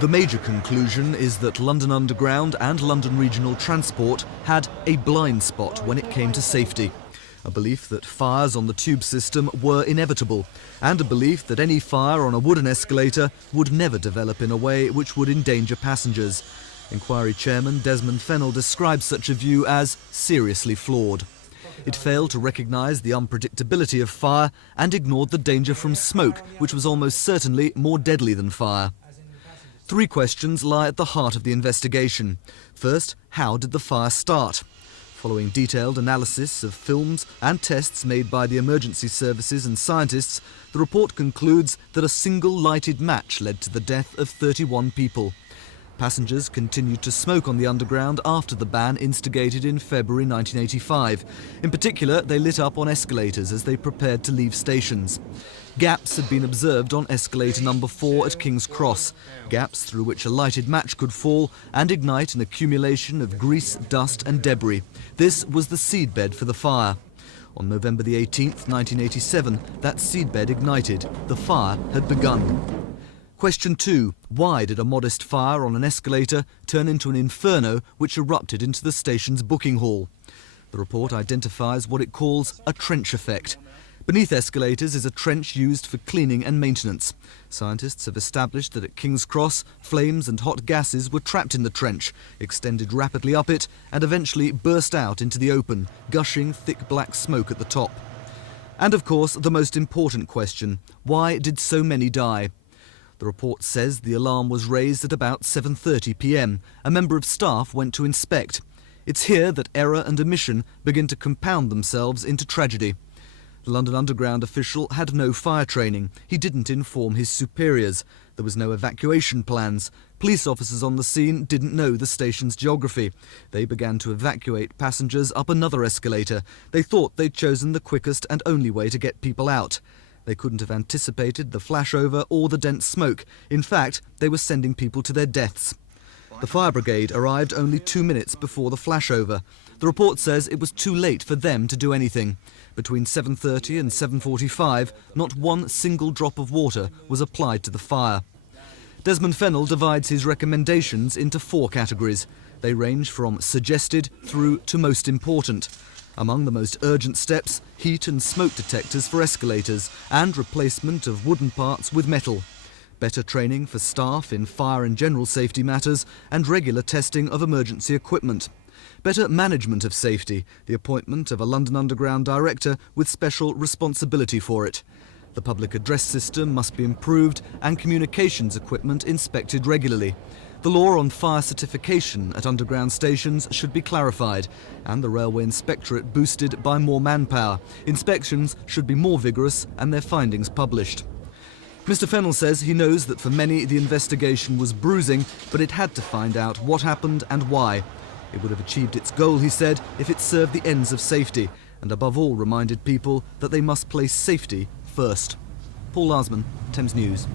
The major conclusion is that London Underground and London Regional Transport had a blind spot when it came to safety. A belief that fires on the tube system were inevitable, and a belief that any fire on a wooden escalator would never develop in a way which would endanger passengers. Inquiry Chairman Desmond Fennell describes such a view as seriously flawed. It failed to recognise the unpredictability of fire and ignored the danger from smoke, which was almost certainly more deadly than fire. Three questions lie at the heart of the investigation. First, how did the fire start? Following detailed analysis of films and tests made by the emergency services and scientists, the report concludes that a single lighted match led to the death of 31 people. Passengers continued to smoke on the Underground after the ban instigated in February 1985. In particular, they lit up on escalators as they prepared to leave stations. Gaps had been observed on escalator number 4 at King's Cross, gaps through which a lighted match could fall and ignite an accumulation of grease, dust and debris. This was the seedbed for the fire. On November the 18th, 1987, that seedbed ignited. The fire had begun. Question 2. Why did a modest fire on an escalator turn into an inferno which erupted into the station's booking hall? The report identifies what it calls a trench effect. Beneath escalators is a trench used for cleaning and maintenance. Scientists have established that at King's Cross, flames and hot gases were trapped in the trench, extended rapidly up it, and eventually burst out into the open, gushing thick black smoke at the top. And of course, the most important question: why did so many die? The report says the alarm was raised at about 7:30 p.m. A member of staff went to inspect. It's here that error and omission begin to compound themselves into tragedy. The London Underground official had no fire training. He didn't inform his superiors. There was no evacuation plans. Police officers on the scene didn't know the station's geography. They began to evacuate passengers up another escalator. They thought they'd chosen the quickest and only way to get people out. They couldn't have anticipated the flashover or the dense smoke. In fact, they were sending people to their deaths. The fire brigade arrived only 2 minutes before the flashover. The report says it was too late for them to do anything. Between 7:30 and 7:45, not one single drop of water was applied to the fire. Desmond Fennell divides his recommendations into 4 categories. They range from suggested through to most important. Among the most urgent steps, heat and smoke detectors for escalators and replacement of wooden parts with metal. Better training for staff in fire and general safety matters, and regular testing of emergency equipment. Better management of safety, the appointment of a London Underground director with special responsibility for it. The public address system must be improved and communications equipment inspected regularly. The law on fire certification at underground stations should be clarified, and the Railway Inspectorate boosted by more manpower. Inspections should be more vigorous and their findings published. Mr. Fennell says he knows that for many the investigation was bruising, but it had to find out what happened and why. It would have achieved its goal, he said, if it served the ends of safety, and above all reminded people that they must place safety first. Paul Larsman, Thames News.